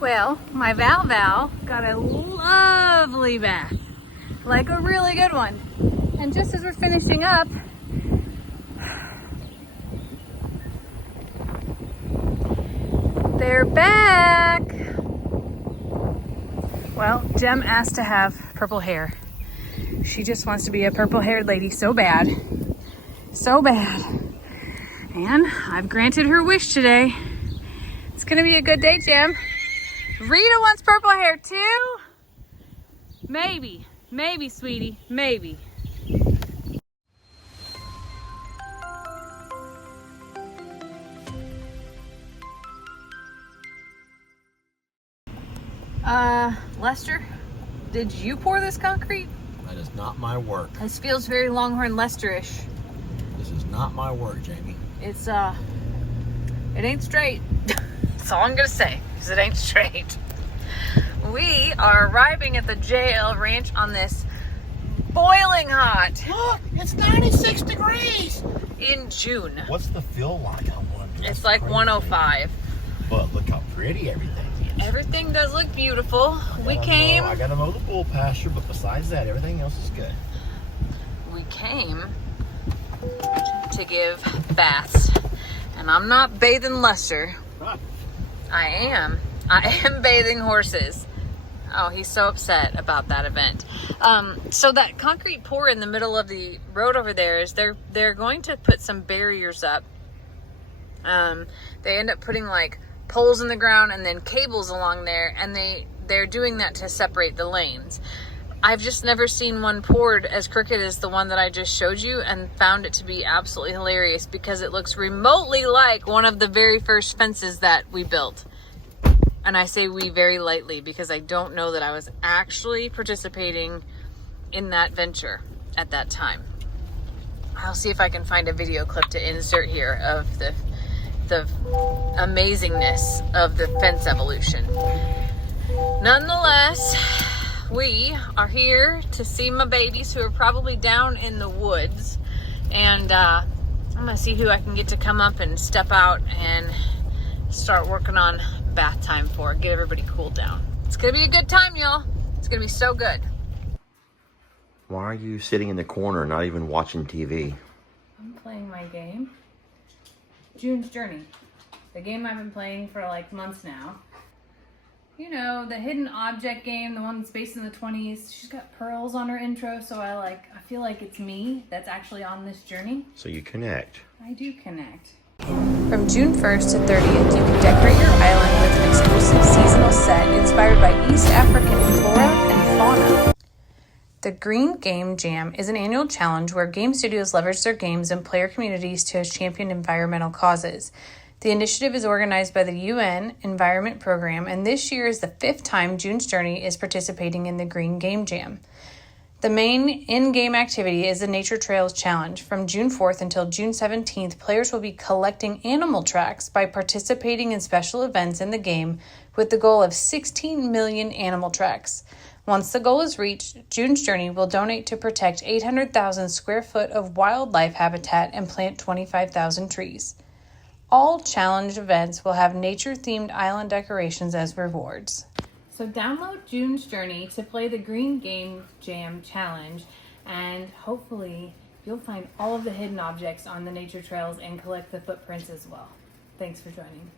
Well, my Val got a lovely bath, like a really good one. And just as we're finishing up, they're back. Well, Jem asked to have purple hair. She just wants to be a purple-haired lady so bad. So bad. And I've granted her wish today. It's gonna be a good day, Jem. Rita wants purple hair too? Maybe, sweetie, maybe. Lester, did you pour this concrete? That is not my work. This feels very Longhorn Lester-ish. This is not my work, Jamie. It's, it ain't straight. That's all I'm gonna say, because it ain't straight. We are arriving at the JL Ranch on this boiling hot. Look, it's 96 degrees. In June. What's the feel like on one? It's like 105. But look how pretty everything is. Everything does look beautiful. I gotta mow the bull pasture, but besides that, everything else is good. We came to give baths. And I'm not bathing Lester. Huh. I am bathing horses. Oh, he's so upset about that event. So that concrete pour in the middle of the road over there is they're going to put some barriers up. They end up putting like poles in the ground and then cables along there, and they're doing that to separate the lanes. I've just never seen one poured as crooked as the one that I just showed you, and found it to be absolutely hilarious because it looks remotely like one of the very first fences that we built. And I say we very lightly because I don't know that I was actually participating in that venture at that time. I'll see if I can find a video clip to insert here of the amazingness of the fence evolution. Nonetheless, we are here to see my babies who are probably down in the woods, and I'm gonna see who I can get to come up and step out and start working on bath time for, get everybody cooled down. It's gonna be a good time, y'all. It's gonna be so good. Why are you sitting in the corner, not even watching TV? I'm playing my game, June's Journey. The game I've been playing for like months now. You know, the hidden object game, the one that's based in the 20s. She's got pearls on her intro, so I feel like it's me that's actually on this journey. So you connect. I do connect. From June 1st to 30th, you can decorate your island with an exclusive seasonal set inspired by East African flora and fauna. The Green Game Jam is an annual challenge where game studios leverage their games and player communities to champion environmental causes. The initiative is organized by the UN Environment Program, and this year is the 5th time June's Journey is participating in the Green Game Jam. The main in-game activity is the Nature Trails Challenge. From June 4th until June 17th, players will be collecting animal tracks by participating in special events in the game with the goal of 16 million animal tracks. Once the goal is reached, June's Journey will donate to protect 800,000 square foot of wildlife habitat and plant 25,000 trees. All challenge events will have nature-themed island decorations as rewards. So download June's Journey to play the Green Game Jam Challenge, and hopefully you'll find all of the hidden objects on the nature trails and collect the footprints as well. Thanks for joining.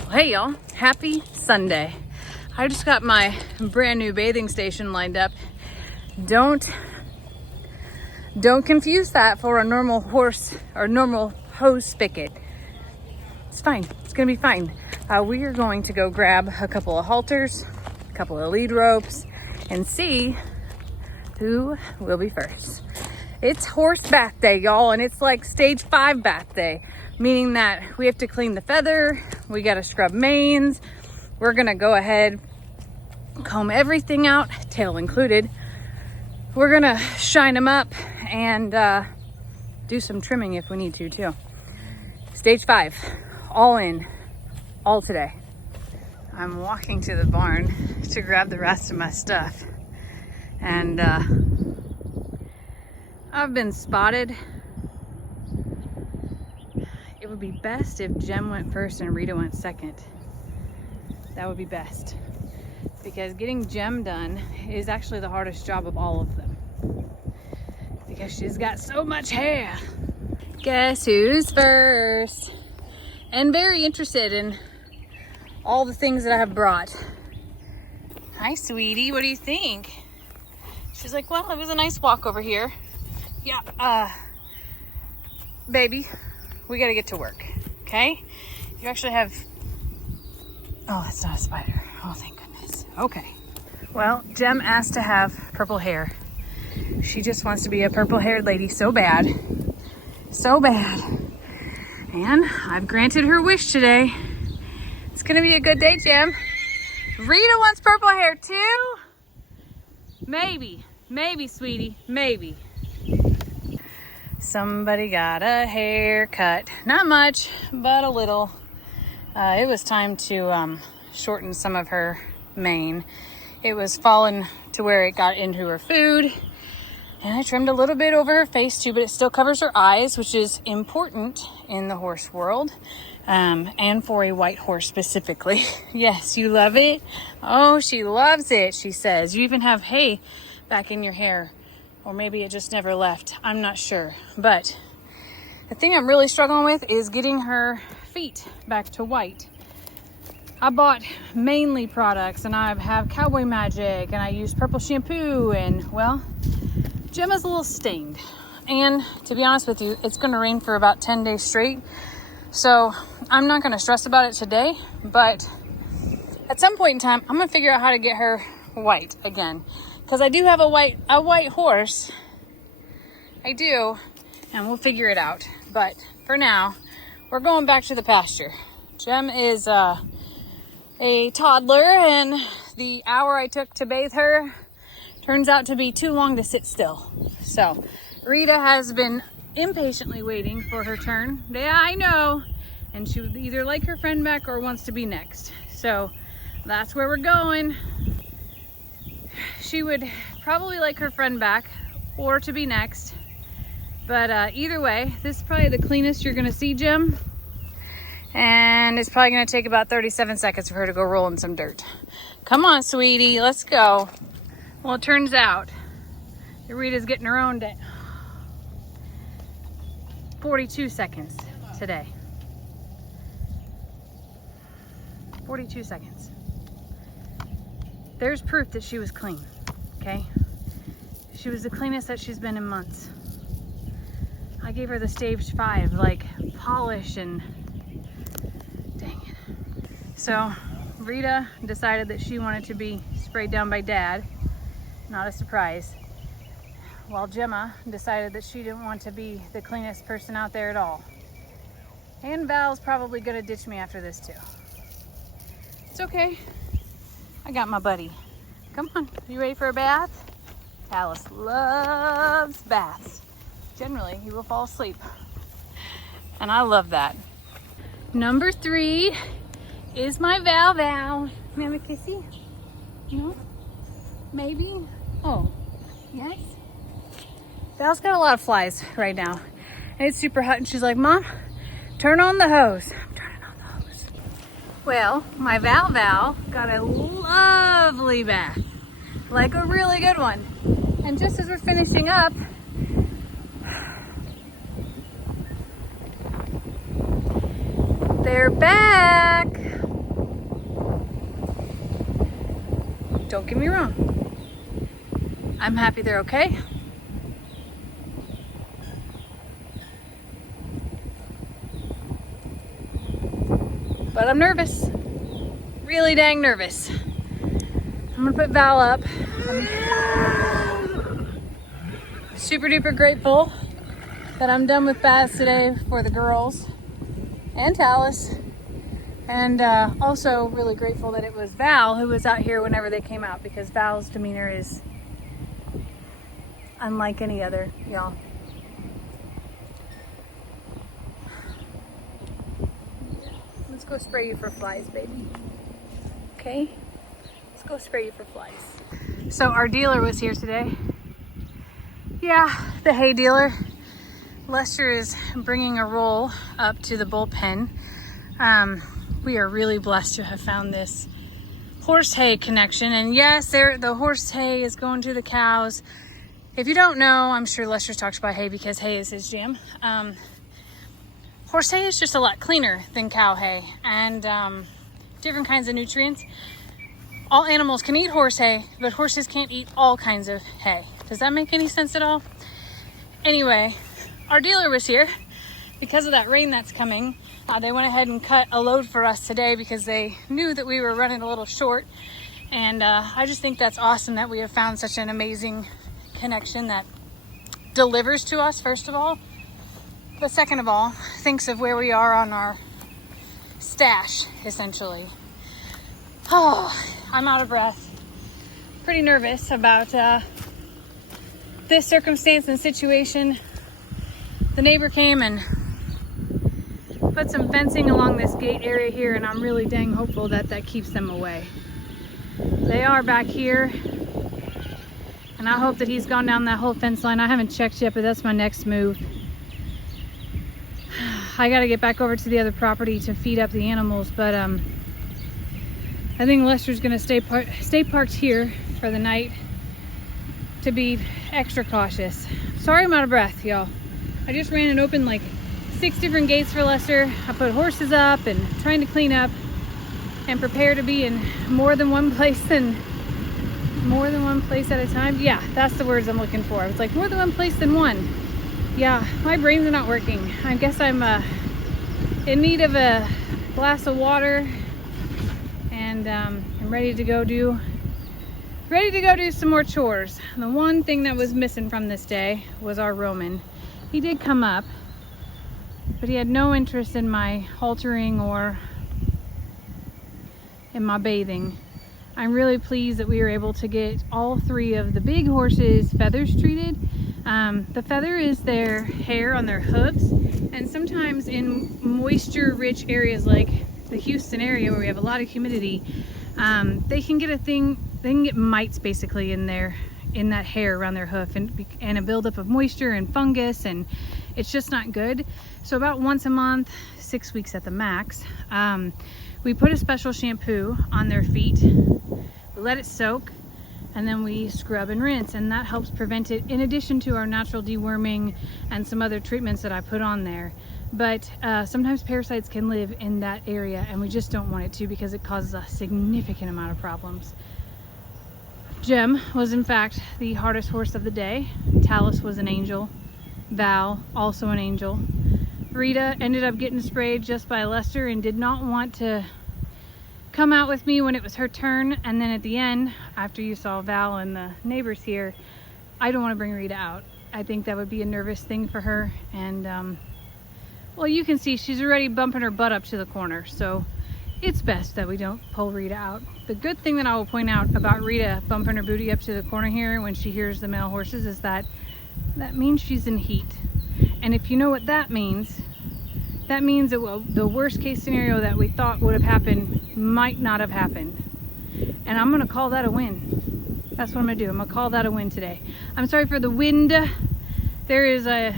Well, hey y'all, happy Sunday. I just got my brand new bathing station lined up. Don't confuse that for a normal horse or normal hose spigot. It's fine, it's gonna be fine. We are going to go grab a couple of halters, a couple of lead ropes, and see who will be first. It's horse bath day, y'all, and it's like stage 5 bath day, meaning that we have to clean the feather, we gotta scrub manes, we're gonna go ahead, comb everything out, tail included. We're gonna shine them up and do some trimming if we need to too. Stage 5, all in. All today. I'm walking to the barn to grab the rest of my stuff, and I've been spotted. It would be best if Jem went first and Rita went second. that would be best. Because getting Gem done is actually the hardest job of all of them. Because she's got so much hair. Guess who's first? And very interested in all the things that I have brought. Hi, sweetie, what do you think? She's like, well, it was a nice walk over here. Yeah, baby, we gotta get to work, okay? You actually have, oh, that's not a spider. Oh, thank goodness. Okay. Well, Gem asked to have purple hair. She just wants to be a purple-haired lady so bad. So bad. And I've granted her wish today. It's gonna be a good day, Gem. Rita wants purple hair too? Maybe, sweetie, maybe. Somebody got a haircut. Not much, but a little. It was time to shorten some of her mane. It was fallen to where it got into her food. And I trimmed a little bit over her face too, but it still covers her eyes, which is important in the horse world. And for a white horse specifically. Yes, you love it? Oh, she loves it, she says. You even have hay back in your hair. Or maybe it just never left. I'm not sure. But the thing I'm really struggling with is getting her feet back to white. I bought mainly products, and I have Cowboy Magic, and I use purple shampoo, and well, Gemma's a little stained. And to be honest with you, it's going to rain for about 10 days straight. So I'm not going to stress about it today, but at some point in time, I'm going to figure out how to get her white again. Because I do have a white horse. I do. And we'll figure it out. But for now, we're going back to the pasture. Gem is a toddler, and the hour I took to bathe her turns out to be too long to sit still. So Rita has been impatiently waiting for her turn. Yeah, I know. And she would either like her friend back or wants to be next. So that's where we're going. She would probably like her friend back or to be next. But either way, this is probably the cleanest you're gonna see Gem. And it's probably gonna take about 37 seconds for her to go roll in some dirt. Come on, sweetie, let's go. Well, it turns out that Rita's getting her own day. 42 seconds today. 42 seconds. There's proof that she was clean, okay? She was the cleanest that she's been in months. I gave her the stage 5, like polish and dang it. So Rita decided that she wanted to be sprayed down by Dad. Not a surprise. While Gemma decided that she didn't want to be the cleanest person out there at all. And Val's probably gonna ditch me after this too. It's okay. I got my buddy. Come on, you ready for a bath? Alice loves baths. Generally, he will fall asleep. And I love that. Number 3 is my Val. May I have a kissy? No? Maybe? Oh, yes? Val's got a lot of flies right now. And it's super hot, and she's like, Mom, turn on the hose. I'm turning on the hose. Well, my Val got a lovely bath. Like a really good one. And just as we're finishing up, they're back. Don't get me wrong. I'm happy they're okay. But I'm nervous. Really dang nervous. I'm gonna put Val up. I'm super duper grateful that I'm done with baths today for the girls and Alice. And also really grateful that it was Val who was out here whenever they came out, because Val's demeanor is unlike any other, y'all. Let's go spray you for flies, baby. Okay? Let's go spray you for flies. So our dealer was here today. Yeah, the hay dealer. Lester is bringing a roll up to the bullpen. We are really blessed to have found this horse hay connection. And yes, the horse hay is going to the cows. If you don't know, I'm sure Lester's talked about hay because hay is his jam. Horse hay is just a lot cleaner than cow hay, and different kinds of nutrients. All animals can eat horse hay, but horses can't eat all kinds of hay. Does that make any sense at all? Anyway, our dealer was here because of that rain that's coming. They went ahead and cut a load for us today because they knew that we were running a little short. And I just think that's awesome that we have found such an amazing connection that delivers to us, first of all. But second of all, thinks of where we are on our stash, essentially. Oh, I'm out of breath. Pretty nervous about this circumstance and situation. The neighbor came and put some fencing along this gate area here, and I'm really dang hopeful that that keeps them away. They are back here, and I hope that he's gone down that whole fence line. I haven't checked yet, but that's my next move. I got to get back over to the other property to feed up the animals, but I think Lester's going to stay parked here for the night to be extra cautious. Sorry I'm out of breath, y'all. I just ran and opened like 6 different gates for Lester. I put horses up and trying to clean up and prepare to be in more than one place at a time. Yeah, that's the words I'm looking for. It's like more than one place than one. Yeah, my brains are not working. I guess I'm in need of a glass of water, and I'm ready to go do some more chores. The one thing that was missing from this day was our Roman. He did come up, but he had no interest in my haltering or in my bathing. I'm really pleased that we were able to get all 3 of the big horses' feathers treated. The feather is their hair on their hooves, and sometimes in moisture-rich areas like the Houston area where we have a lot of humidity, they can get mites basically in that hair around their hoof, and a buildup of moisture and fungus, and it's just not good. So about once a month, 6 weeks at the max, we put a special shampoo on their feet, we let it soak, and then we scrub and rinse, and that helps prevent it, in addition to our natural deworming and some other treatments that I put on there. But sometimes parasites can live in that area, and we just don't want it to because it causes a significant amount of problems. Jem was in fact the hardest horse of the day. Talus was an angel. Val, also an angel. Rita ended up getting sprayed just by Lester and did not want to come out with me when it was her turn. And then at the end, after you saw Val and the neighbors here, I don't want to bring Rita out. I think that would be a nervous thing for her. And well, you can see she's already bumping her butt up to the corner, so it's best that we don't pull Rita out. The good thing that I will point out about Rita bumping her booty up to the corner here when she hears the male horses is that means she's in heat. And if you know what that means that the worst case scenario that we thought would have happened might not have happened. And I'm gonna call that a win. That's what I'm gonna do. I'm gonna call that a win today. I'm sorry for the wind. There is a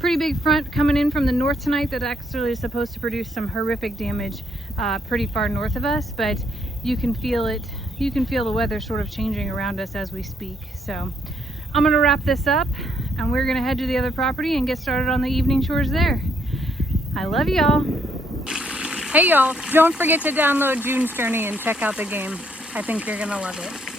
pretty big front coming in from the north tonight that actually is supposed to produce some horrific damage pretty far north of us, but you can feel it. You can feel the weather sort of changing around us as we speak. So I'm gonna wrap this up, and we're gonna head to the other property and get started on the evening chores there. I love y'all. Hey y'all, don't forget to download June's Journey and check out the game. I think you're gonna love it.